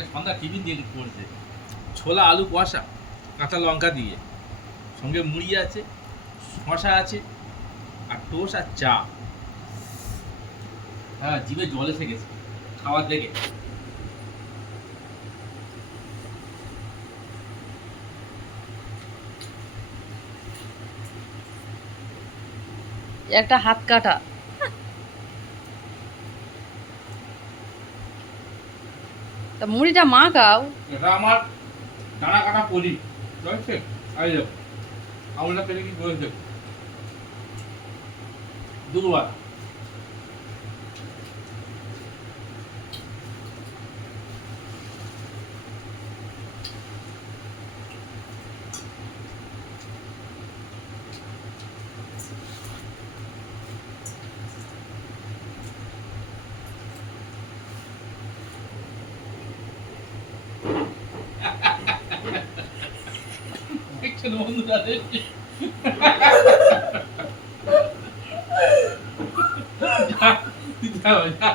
আজকে সন্ধ্যা টিফিন দিয়ে করছে ছোলা আলু কষা কাঁচা লঙ্কা দিয়ে, সঙ্গে মুড়ি আছে, শশা আছে, আর টোস্ট আর চা। হ্যাঁ, জিভে জল এসে গেছে খাবার দেখে। একটা হাত কাটা। তা মুড়িটা মাখাও। এটা আমার ডানা কাটা পলি, বুঝছে? এই দেখো আঙুলটা কেটে কি করেছে দুবার। দেখছেন বন্ধুরা, দেখছেন? যা, যা, যা।